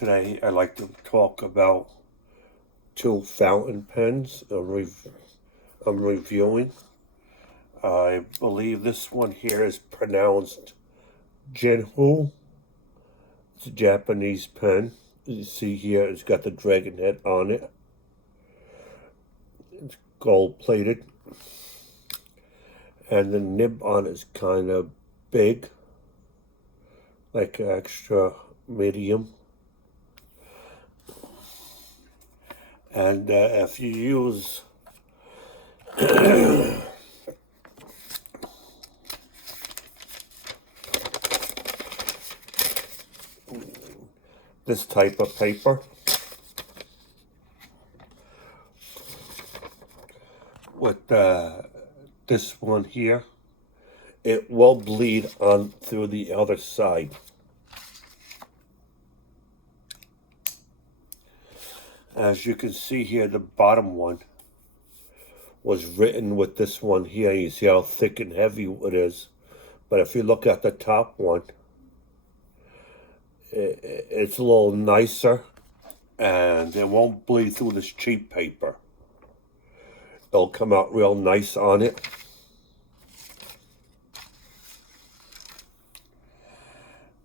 Today I'd like to talk about two fountain pens I'm reviewing. I believe this one here is pronounced Jinhao. It's a Japanese pen. You see here it's got the dragon head on it. It's gold plated. And the nib on it is kind of big, like extra medium. And if you use this type of paper with this one here, it will bleed on through the other side. As you can see here, the bottom one was written with this one here. You see how thick and heavy it is. But if you look at the top one, it's a little nicer, and it won't bleed through this cheap paper. It'll come out real nice on it.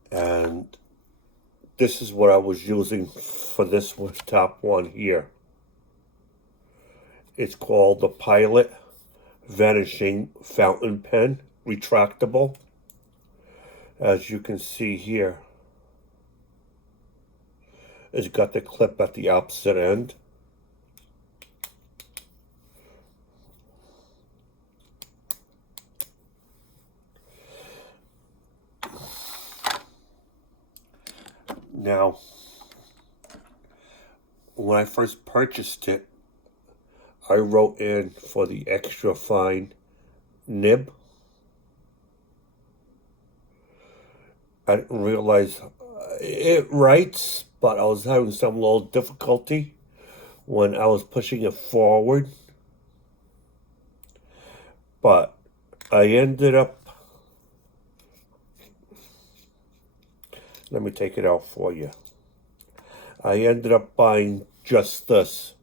And this is what I was using for this top one here. It's called the Pilot Vanishing Fountain Pen, retractable. As you can see here, it's got the clip at the opposite end. Now, when I first purchased it, I wrote in for the extra fine nib. I didn't realize it writes, but I was having some little difficulty when I was pushing it forward. But I ended up, let me take it out for you. I ended up buying just this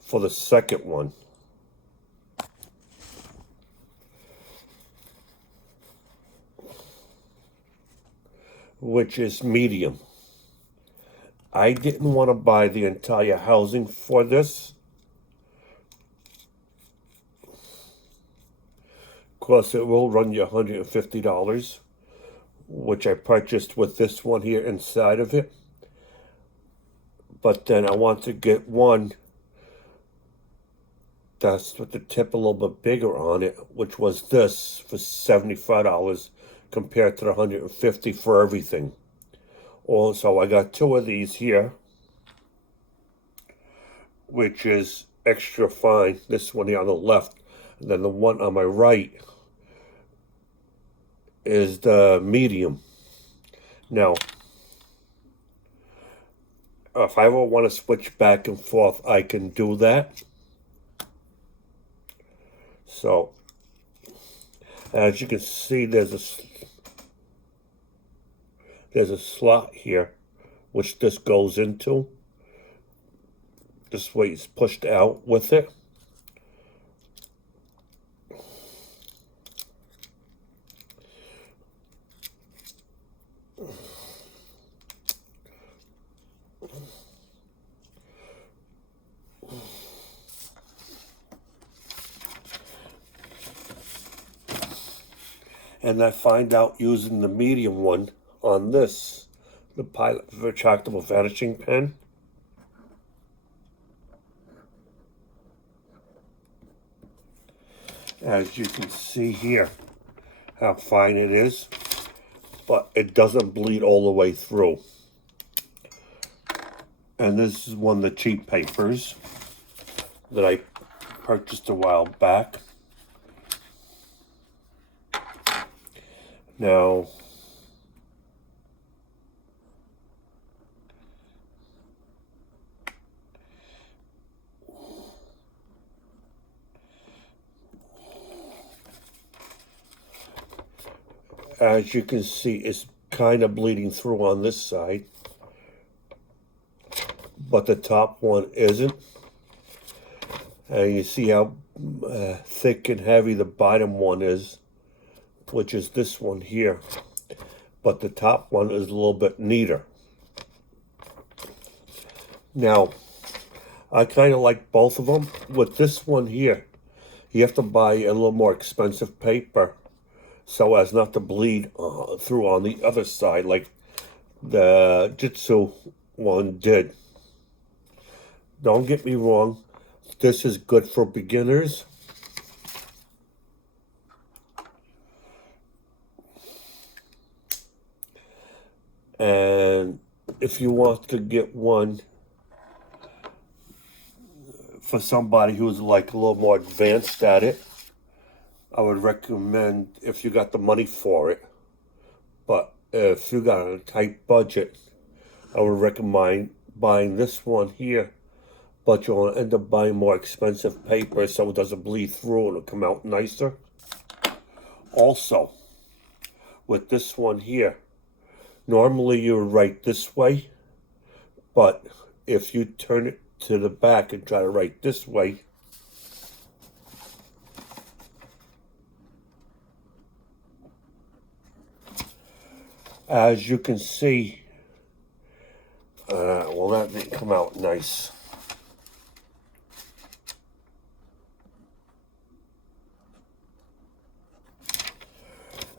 for the second one. Which is medium. I didn't want to buy the entire housing for this. Of course, it will run you $150, which I purchased with this one here inside of it. But then I want to get one that's with the tip a little bit bigger on it, which was this for $75 compared to the $150 for everything. Also, I got two of these here, which is extra fine. This one here on the left, and then the one on my right is the medium. Now, if I ever want to switch back and forth, I can do that. So, as you can see, there's a slot here, which this goes into. This way it's pushed out with it. And I find out using the medium one on this, the Pilot retractable vanishing pen. As you can see here, how fine it is, but it doesn't bleed all the way through. And this is one of the cheap papers that I purchased a while back. Now, as you can see, it's kind of bleeding through on this side. but the top one isn't. And you see how thick and heavy the bottom one is, which is this one here. But the top one is a little bit neater. Now, I kind of like both of them. With this one here, you have to buy a little more expensive paper so as not to bleed through on the other side like the Jitsu one did. Don't get me wrong, this is good for beginners. And if you want to get one for somebody who's like a little more advanced at it, I would recommend if you got the money for it. But if you got a tight budget, I would recommend buying this one here. But you'll end up buying more expensive paper so it doesn't bleed through and it'll come out nicer. Also, with this one here, normally you would write this way, but if you turn it to the back and try to write this way, as you can see, well, that didn't come out nice.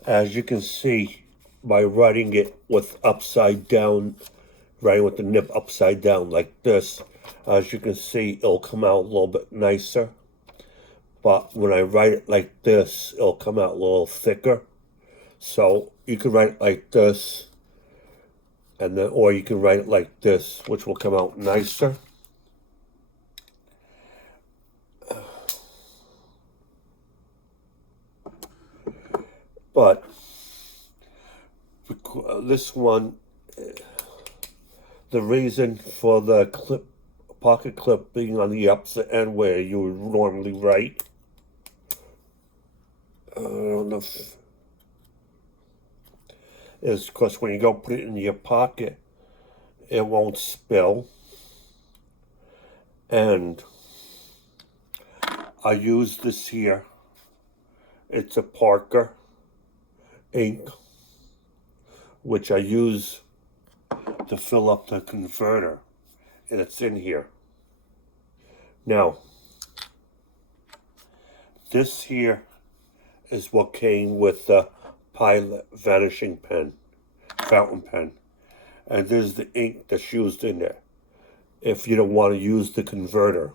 As you can see, by writing it with upside down, writing with the nib upside down like this, as you can see, it'll come out a little bit nicer. But when I write it like this, it'll come out a little thicker. So you can write it like this, and then, or you can write it like this, which will come out nicer. But this one, the reason for the pocket clip being on the opposite end where you would normally write, I don't know if, is because when you go put it in your pocket, it won't spill. And I use this here. It's a Parker ink, which I use to fill up the converter, and it's in here. Now, this here is what came with the Pilot vanishing pen, fountain pen, and this is the ink that's used in there if you don't want to use the converter.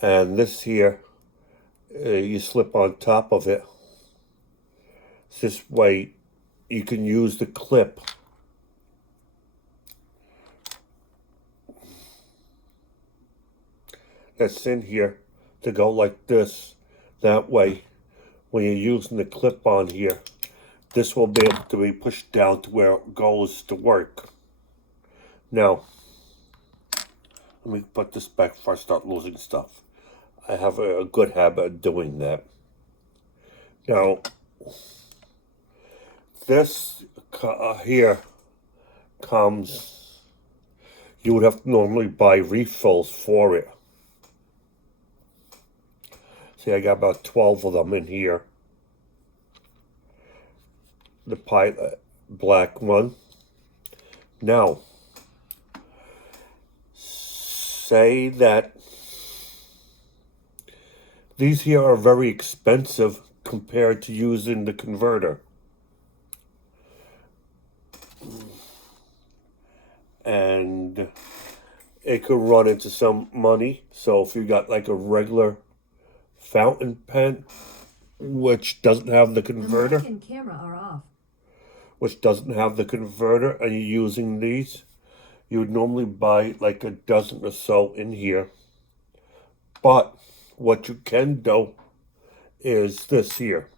And this here, you slip on top of it. This way you can use the clip that's in here to go like this. That way, when you're using the clip on here, this will be able to be pushed down to where it goes to work. Now, let me put this back before I start losing stuff. I have a good habit of doing that. Now, this here comes, you would have to normally buy refills for it. See, I got about 12 of them in here. The Pilot black one. Now, say that these here are very expensive compared to using the converter. And it could run into some money. So if you got like a regular fountain pen, which doesn't have the converter, the mic and camera are off, which doesn't have the converter, and you're using these, you would normally buy like a dozen or so in here. But what you can do is this here.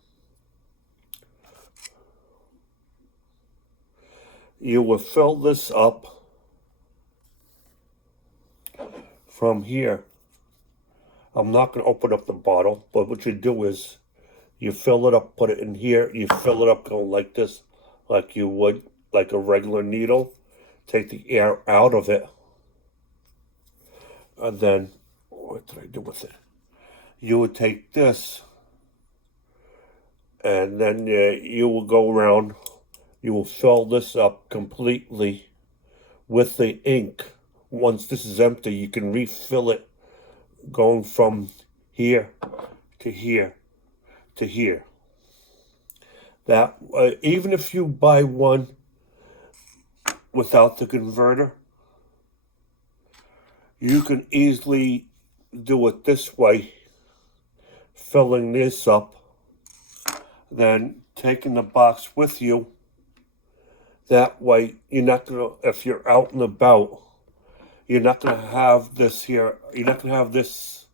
You will fill this up from here. I'm not going to open up the bottle, but what you do is you fill it up, put it in here, you fill it up going like this, like you would, like a regular needle. Take the air out of it, And then, what did I do with it? You would take this, and then you will go around, you will fill this up completely with the ink. Once this is empty, you can refill it going from here to here to here. That even if you buy one without the converter, you can easily do it this way, filling this up, then taking the box with you. That way, you're not gonna, if you're out and about, you're not gonna have this here, you're not gonna have this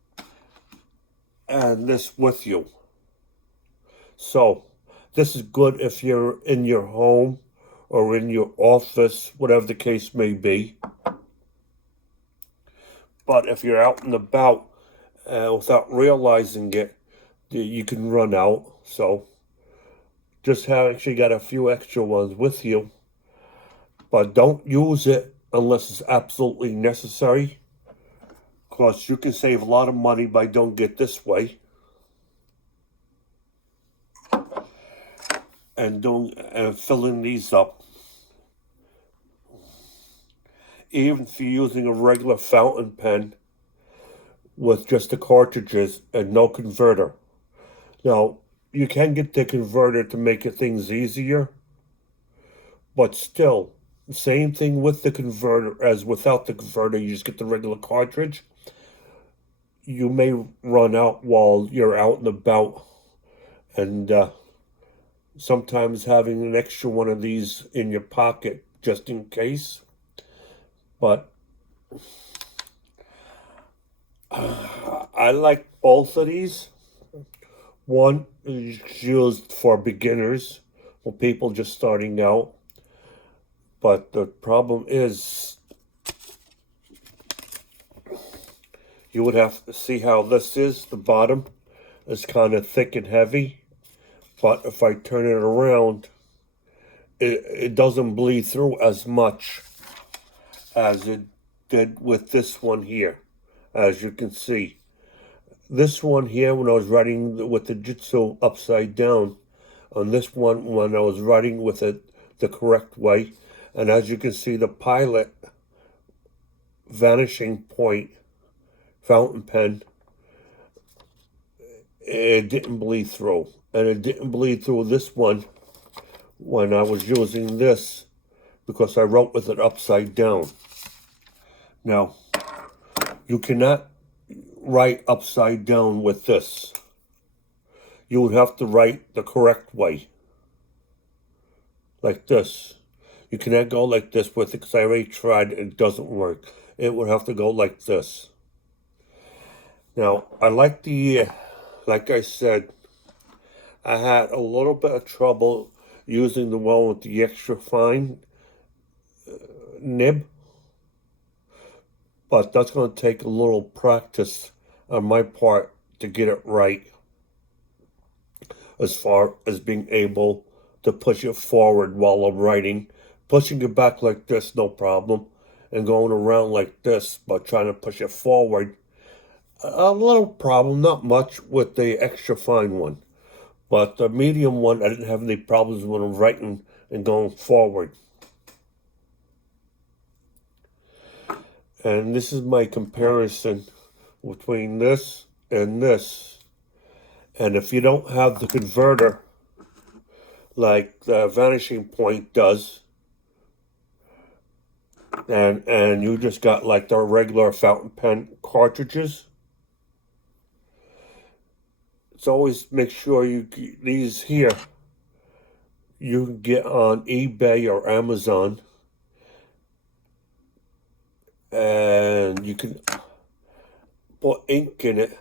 and this with you. So, this is good if you're in your home or in your office, whatever the case may be. But if you're out and about without realizing it, you can run out. So, just have actually got a few extra ones with you. But don't use it unless it's absolutely necessary, because you can save a lot of money by doing it this way and filling these up. Even if you're using a regular fountain pen with just the cartridges and no converter. Now, you can get the converter to make things easier, but still, same thing with the converter as without the converter. You just get the regular cartridge. You may run out while you're out and about, and sometimes having an extra one of these in your pocket just in case. But I like both of these. One is used for beginners, for people just starting out. But the problem is, you would have to see how this is. The bottom is kind of thick and heavy. But if I turn it around, it doesn't bleed through as much as it did with this one here, as you can see. This one here, when I was writing with the Jitsu upside down, on this one, when I was writing with it the correct way, and as you can see, the Pilot Vanishing Point fountain pen, it didn't bleed through. And it didn't bleed through this one when I was using this, because I wrote with it upside down. Now, you cannot write upside down with this. You would have to write the correct way, like this. You cannot go like this with it, because I already tried, it doesn't work. It would have to go like this. Now, I like the, like I said, I had a little bit of trouble using the one with the extra fine nib, but that's going to take a little practice on my part to get it right, as far as being able to push it forward while I'm writing. Pushing it back like this, no problem, and going around like this, but trying to push it forward, a little problem, not much with the extra fine one. But the medium one, I didn't have any problems when I'm writing and going forward. And this is my comparison between this and this. And if you don't have the converter, like the Vanishing Point does, and you just got like the regular fountain pen cartridges, so always make sure these here, you can get on eBay or Amazon, and you can put ink in it,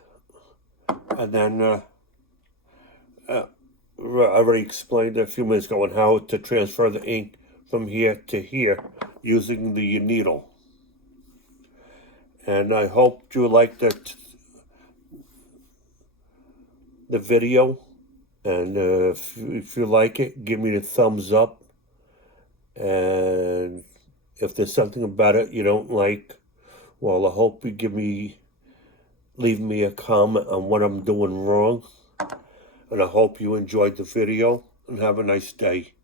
and then I already explained a few minutes ago on how to transfer the ink from here to here using the needle. And I hope you liked the video, and if you like it, give me the thumbs up, and if there's something about it you don't like, Well, I hope you leave me a comment on what I'm doing wrong. And I hope you enjoyed the video, and have a nice day.